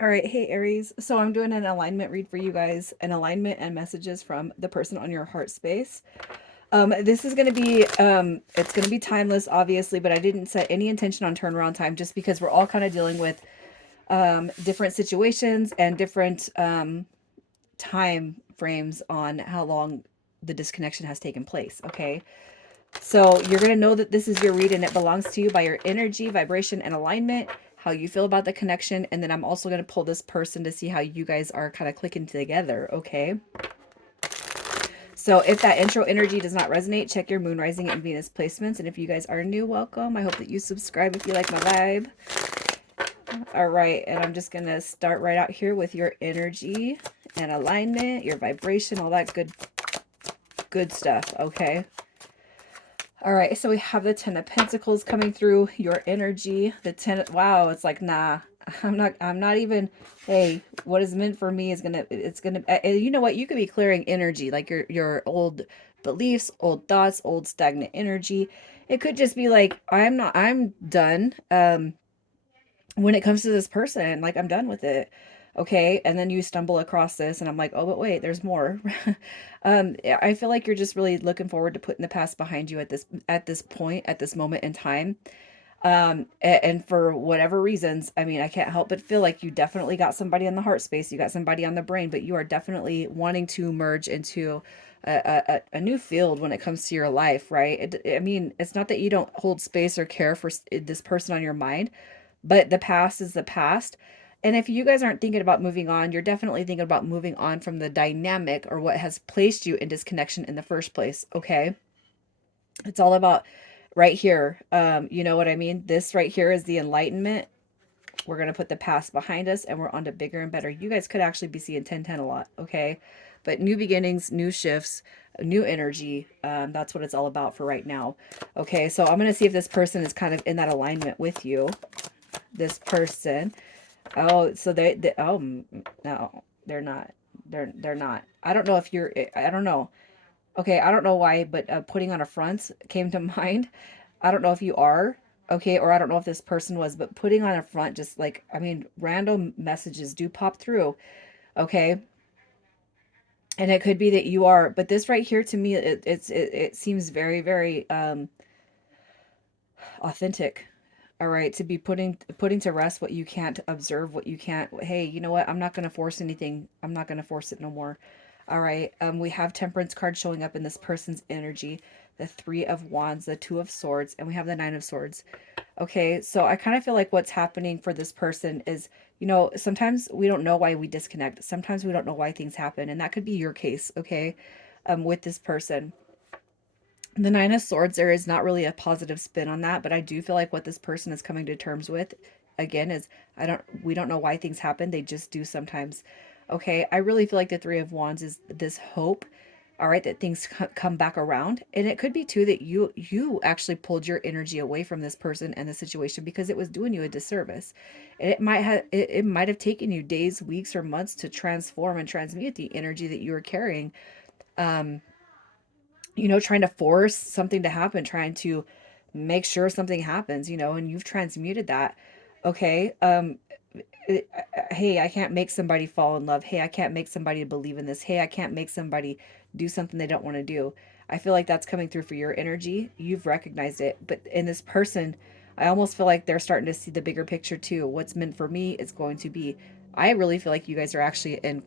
All right, hey Aries. So I'm doing an alignment read for you guys, an alignment and messages from the person on your heart space. This is going to be it's going to be timeless obviously, but I didn't set any intention on turnaround time just because we're all kind of dealing with different situations and different time frames on how long the disconnection has taken place, okay? So you're going to know that this is your read and it belongs to you by your energy, vibration, and alignment, how you feel about the connection. And then I'm also going to pull this person to see how you guys are kind of clicking together. Okay. So if that intro energy does not resonate, check your moon, rising, and Venus placements. And if you guys are new, welcome. I hope that you subscribe if you like my vibe. All right. And I'm just going to start right out here with your energy and alignment, your vibration, all that good stuff. Okay. All right, so we have the Ten of Pentacles coming through your energy. The Ten, wow, it's like, nah, I'm not even, hey, what is meant for me is it's gonna, and you know what? You could be clearing energy, like your old beliefs, old thoughts, old stagnant energy. It could just be like, I'm done. When it comes to this person, like I'm done with it. Okay. And then you stumble across this and I'm like, oh, but wait, there's more. I feel like you're just really looking forward to putting the past behind you at this point, at this moment in time. And for whatever reasons, I mean, I can't help but feel like you definitely got somebody in the heart space, you got somebody on the brain, but you are definitely wanting to merge into a new field when it comes to your life, right? I mean, it's not that you don't hold space or care for this person on your mind, but the past is the past. And if you guys aren't thinking about moving on, you're definitely thinking about moving on from the dynamic or what has placed you in disconnection in the first place. Okay. It's all about right here. You know what I mean? This right here is the enlightenment. We're going to put the past behind us and we're on to bigger and better. You guys could actually be seeing 1010 a lot. Okay. But new beginnings, new shifts, new energy. That's what it's all about for right now. Okay. So I'm going to see if this person is kind of in that alignment with you. This person. Oh, so no, they're not. They're not. I don't know if you're I don't know. Okay, I don't know why, but putting on a front came to mind. I don't know if you are, okay, or I don't know if this person was, but putting on a front just like, I mean, random messages do pop through, okay? And it could be that you are, but this right here to me it seems very very authentic. All right, to be putting to rest what you can't observe, what you can't. Hey, you know what? I'm not going to force anything. I'm not going to force it no more. All right. We have Temperance card showing up in this person's energy, the Three of Wands, the Two of Swords, and we have the Nine of Swords. Okay, so I kind of feel like what's happening for this person is, sometimes we don't know why we disconnect. Sometimes we don't know why things happen, and that could be your case. Okay, with this person, the Nine of Swords, there is not really a positive spin on that, but I do feel like what this person is coming to terms with, again, is we don't know why things happen. They just do sometimes. Okay, I really feel like the Three of Wands is this hope, all right, that things come back around. And it could be too that you actually pulled your energy away from this person and the situation because it was doing you a disservice. And it might have taken you days, weeks, or months to transform and transmute the energy that you were carrying. Um, trying to force something to happen, trying to make sure something happens, and you've transmuted that. Okay. Hey, I can't make somebody fall in love. Hey, I can't make somebody believe in this. Hey, I can't make somebody do something they don't want to do. I feel like that's coming through for your energy. You've recognized it. But in this person, I almost feel like they're starting to see the bigger picture too. What's meant for me is going to be. I really feel like you guys are actually in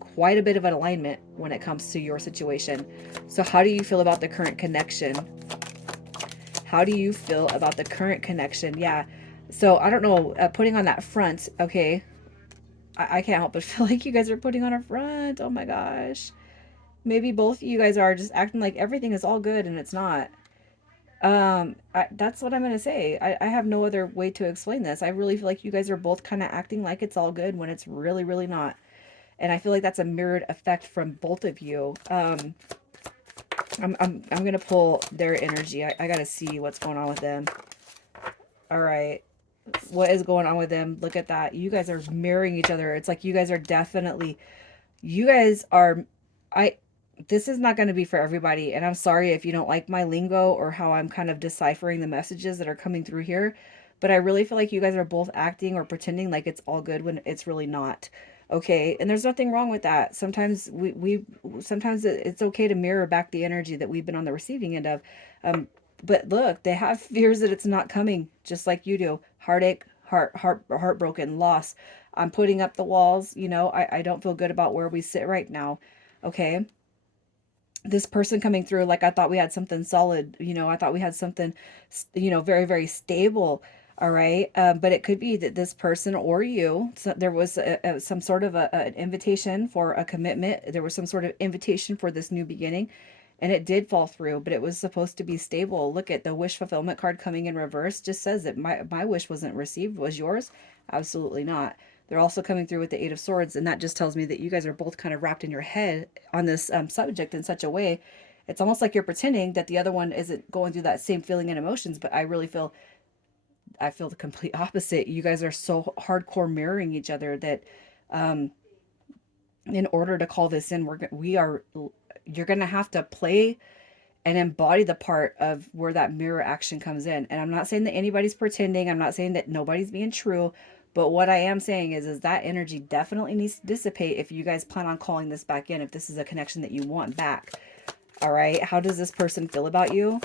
quite a bit of an alignment when it comes to your situation. So, how do you feel about the current connection? How do you feel about the current connection? Yeah. So, I don't know, putting on that front, okay. I can't help but feel like you guys are putting on a front. Oh my gosh. Maybe both of you guys are just acting like everything is all good and it's not. That's what I'm going to say. I have no other way to explain this. I really feel like you guys are both kind of acting like it's all good when it's really, really not. And I feel like that's a mirrored effect from both of you. I'm gonna pull their energy. I gotta see what's going on with them. All right, what is going on with them? Look at that. You guys are mirroring each other. It's like you guys are definitely. You guys are. I. This is not going to be for everybody, and I'm sorry if you don't like my lingo or how I'm kind of deciphering the messages that are coming through here. but I really feel like you guys are both acting or pretending like it's all good when it's really not. Okay, and there's nothing wrong with that. Sometimes sometimes it's okay to mirror back the energy that we've been on the receiving end of. Um, but look, they have fears that it's not coming, just like you do. Heartache, heartbroken, loss. I'm putting up the walls. You know, I don't feel good about where we sit right now. Okay, this person coming through, like I thought we had something solid, you know, I thought we had something, you know, very, very stable. All right. But it could be that this person or you, so there was some sort of an invitation for a commitment. There was some sort of invitation for this new beginning, and it did fall through, but it was supposed to be stable. Look at the wish fulfillment card coming in reverse, just says that my wish wasn't received. Was yours? Absolutely not. They're also coming through with the Eight of Swords, and that just tells me that you guys are both kind of wrapped in your head on this subject in such a way. It's almost like you're pretending that the other one isn't going through that same feeling and emotions, but I feel the complete opposite. You guys are so hardcore mirroring each other that in order to call this in, we are you're going to have to play and embody the part of where that mirror action comes in. And I'm not saying that anybody's pretending. I'm not saying that nobody's being true. But what I am saying is that energy definitely needs to dissipate if you guys plan on calling this back in, if this is a connection that you want back. All right. How does this person feel about you?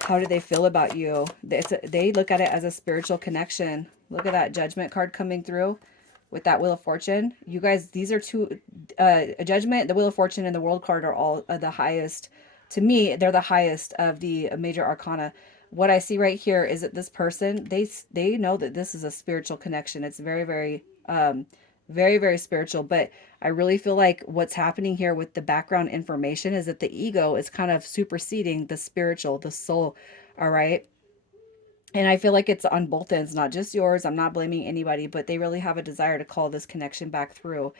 How do they feel about you? They look at it as a spiritual connection. Look at that Judgment card coming through with that Wheel of Fortune. You guys, these are two, a Judgment, the Wheel of Fortune, and the World card are all the highest. To me, they're the highest of the major arcana. What I see right here is that this person, they know that this is a spiritual connection. It's very, very, very, very spiritual. But I really feel like what's happening here with the background information is that the ego is kind of superseding the spiritual, the soul. All right. And I feel like it's on both ends, not just yours. I'm not blaming anybody, but they really have a desire to call this connection back through.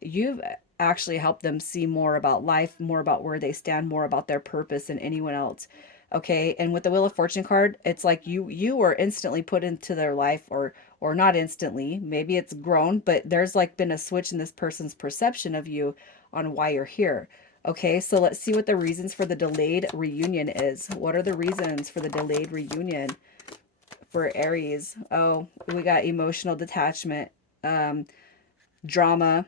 You've actually helped them see more about life, more about where they stand, more about their purpose than anyone else. Okay. And with the Wheel of Fortune card, it's like you were instantly put into their life, or not instantly. Maybe it's grown, but there's like been a switch in this person's perception of you on why you're here. Okay, so let's see what the reasons for the delayed reunion is. What are the reasons for the delayed reunion for Aries? Oh, we got emotional detachment, drama,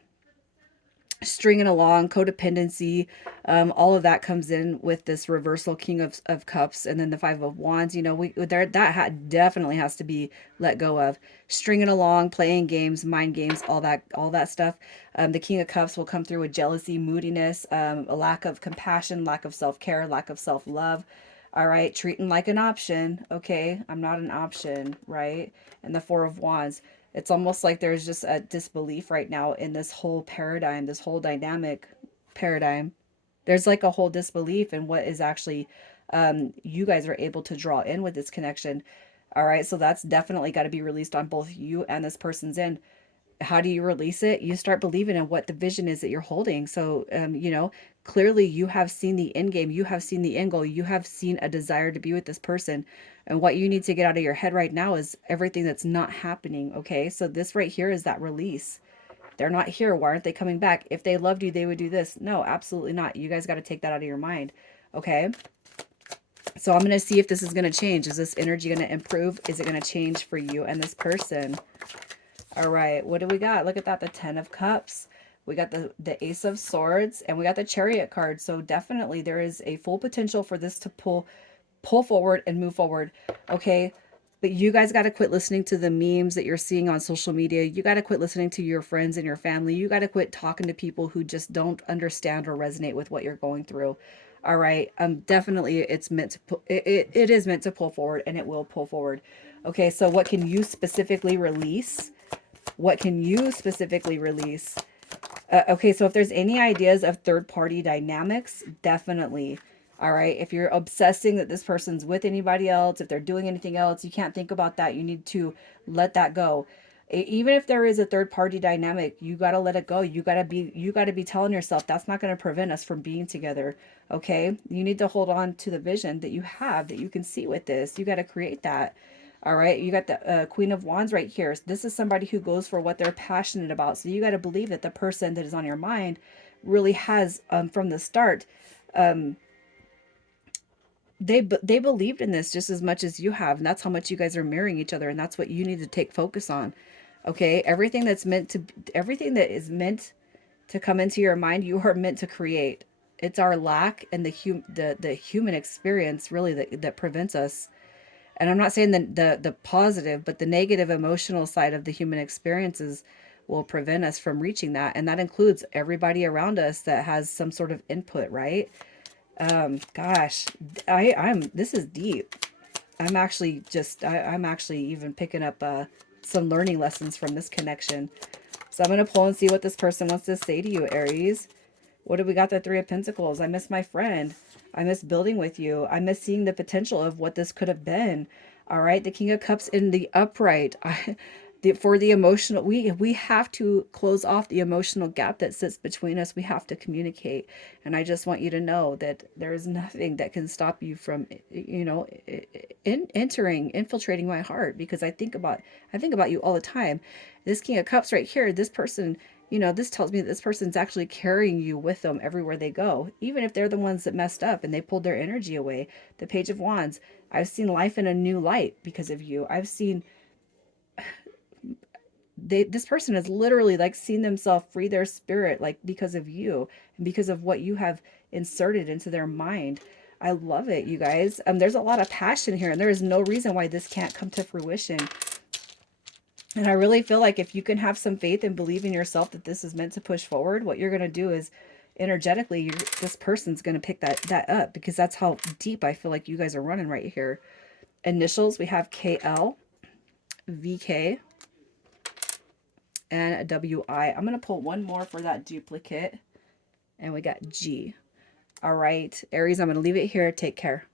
stringing along, codependency, all of that comes in with this reversal King of Cups, and then the Five of Wands. You know, we there that definitely has to be let go of. Stringing along, playing games, mind games, all that stuff. The King of Cups will come through with jealousy, moodiness, a lack of compassion, lack of self-care, lack of self-love. All right, treating like an option. Okay, I'm not an option, right? And the Four of Wands, it's almost like there's just a disbelief right now in this whole paradigm, this whole dynamic paradigm. There's like a whole disbelief in what is actually you guys are able to draw in with this connection. All right, so that's definitely got to be released on both you and this person's end. How do you release it? You start believing in what the vision is that you're holding. So, you know, clearly you have seen the end game. You have seen the end goal. You have seen a desire to be with this person. And what you need to get out of your head right now is everything that's not happening. Okay. So this right here is that release. They're not here. Why aren't they coming back? If they loved you, they would do this. No, absolutely not. You guys got to take that out of your mind. Okay. So I'm going to see if this is going to change. Is this energy going to improve? Is it going to change for you and this person? All right, what do we got? Look at that, the Ten of Cups. We got the Ace of Swords, and we got the Chariot card. So definitely there is a full potential for this to pull forward and move forward. Okay, but you guys got to quit listening to the memes that you're seeing on social media. You got to quit listening to your friends and your family. You got to quit talking to people who just don't understand or resonate with what you're going through. All right, definitely it's meant to it is meant to pull forward, and it will pull forward. Okay, so what can you specifically release? What can you specifically release? Okay, so if there's any ideas of third-party dynamics, definitely. All right, if you're obsessing that this person's with anybody else, if they're doing anything else, you can't think about that. You need to let that go. Even if there is a third-party dynamic, you got to let it go. You got to be telling yourself that's not going to prevent us from being together. Okay? You need to hold on to the vision that you have, that you can see with this. You got to create that. All right, you got the Queen of Wands right here. This is somebody who goes for what they're passionate about. So you got to believe that the person that is on your mind really has, from the start, they believed in this just as much as you have, and that's how much you guys are mirroring each other, and that's what you need to take focus on. Okay, everything that is meant to come into your mind, you are meant to create. It's our lack and the human experience really that prevents us. And I'm not saying the positive, but the negative emotional side of the human experiences will prevent us from reaching that, and that includes everybody around us that has some sort of input, right? Gosh, I'm this is deep. I'm actually even picking up some learning lessons from this connection. So I'm gonna pull and see what this person wants to say to you, Aries. What do we got? The Three of Pentacles. I miss my friend. I miss building with you. I miss seeing the potential of what this could have been. All right. The King of Cups in the upright. For the emotional, we have to close off the emotional gap that sits between us. We have to communicate. And I just want you to know that there is nothing that can stop you from, infiltrating my heart, because I think about you all the time. This King of Cups right here, this person, this tells me that this person's actually carrying you with them everywhere they go, even if they're the ones that messed up and they pulled their energy away. The Page of Wands. I've seen life in a new light because of you. I've seen this person has literally like seen themselves free their spirit, like because of you and because of what you have inserted into their mind. I love it, you guys. There's a lot of passion here, and there is no reason why this can't come to fruition. And I really feel like if you can have some faith and believe in yourself that this is meant to push forward, what you're going to do is energetically, this person's going to pick that up, because that's how deep I feel like you guys are running right here. Initials, we have KL, VK, and WI. I'm going to pull one more for that duplicate, and we got G. All right, Aries, I'm going to leave it here. Take care.